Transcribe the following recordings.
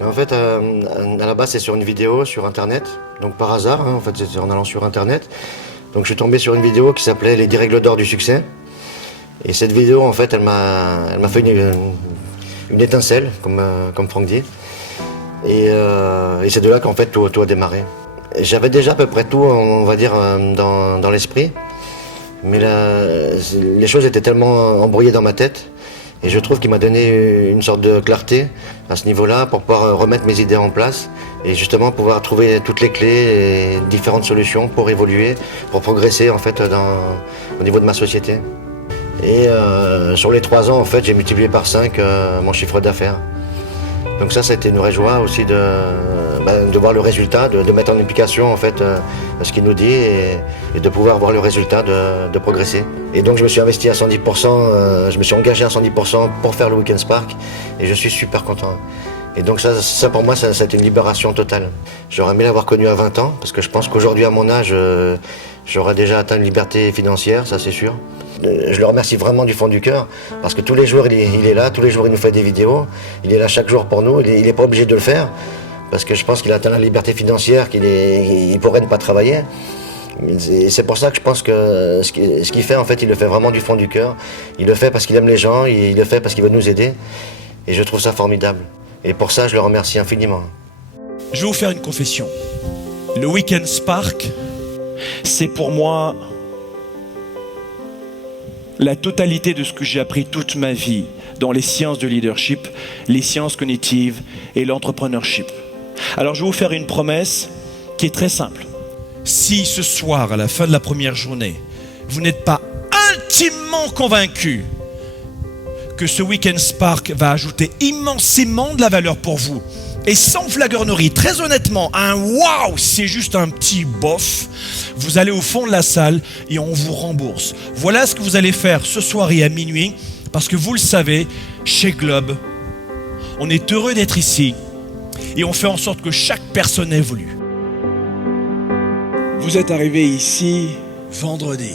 En fait, à la base, c'est sur une vidéo sur Internet. Donc par hasard, en fait, c'est en allant sur Internet. Donc je suis tombé sur une vidéo qui s'appelait Les 10 règles d'or du succès. Et cette vidéo, en fait, elle m'a fait une étincelle, comme Franck dit. Et c'est de là qu'en fait tout a démarré. J'avais déjà à peu près tout, on va dire, dans l'esprit. Mais les choses étaient tellement embrouillées dans ma tête. Et je trouve qu'il m'a donné une sorte de clarté à ce niveau-là pour pouvoir remettre mes idées en place et justement pouvoir trouver toutes les clés et différentes solutions pour évoluer, pour progresser en fait au niveau de ma société. Et sur les 3 ans, en fait, j'ai multiplié par 5 mon chiffre d'affaires. Donc ça a été une vraie joie aussi de voir le résultat, de mettre en application en fait ce qu'il nous dit et de pouvoir voir le résultat, de progresser. Et donc je me suis investi à 110%, je me suis engagé à 110% pour faire le Weekend Spark et je suis super content. Et donc ça pour moi, ça a été une libération totale. J'aurais aimé l'avoir connu à 20 ans parce que je pense qu'aujourd'hui à mon âge, j'aurais déjà atteint une liberté financière, ça c'est sûr. Je le remercie vraiment du fond du cœur parce que tous les jours il est là, tous les jours il nous fait des vidéos, il est là chaque jour pour nous, il est pas obligé de le faire parce que je pense qu'il a atteint la liberté financière, il pourrait ne pas travailler. Et c'est pour ça que je pense que ce qu'il fait en fait, il le fait vraiment du fond du cœur, il le fait parce qu'il aime les gens, il le fait parce qu'il veut nous aider et je trouve ça formidable. Et pour ça je le remercie infiniment. Je vais vous faire une confession. Le Weekend Spark, c'est pour moi la totalité de ce que j'ai appris toute ma vie dans les sciences de leadership, les sciences cognitives et l'entrepreneurship. Alors je vais vous faire une promesse qui est très simple. Si ce soir, à la fin de la première journée, vous n'êtes pas intimement convaincu que ce Weekend Spark va ajouter immensément de la valeur pour vous, et sans flagornerie, très honnêtement, un waouh, c'est juste un petit bof, vous allez au fond de la salle et on vous rembourse. Voilà ce que vous allez faire ce soir et à minuit, parce que vous le savez, chez Globe, on est heureux d'être ici et on fait en sorte que chaque personne évolue. Vous êtes arrivé ici vendredi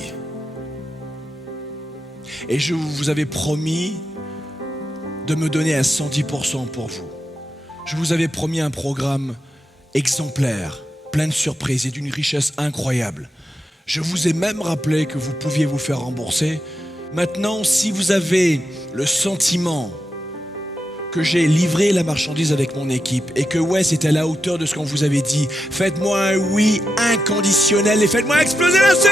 et je vous avais promis de me donner à 110% pour vous. Je vous avais promis un programme exemplaire, plein de surprises et d'une richesse incroyable. Je vous ai même rappelé que vous pouviez vous faire rembourser. Maintenant, si vous avez le sentiment que j'ai livré la marchandise avec mon équipe et que ouais, c'était à la hauteur de ce qu'on vous avait dit, faites-moi un oui inconditionnel et faites-moi exploser la salle!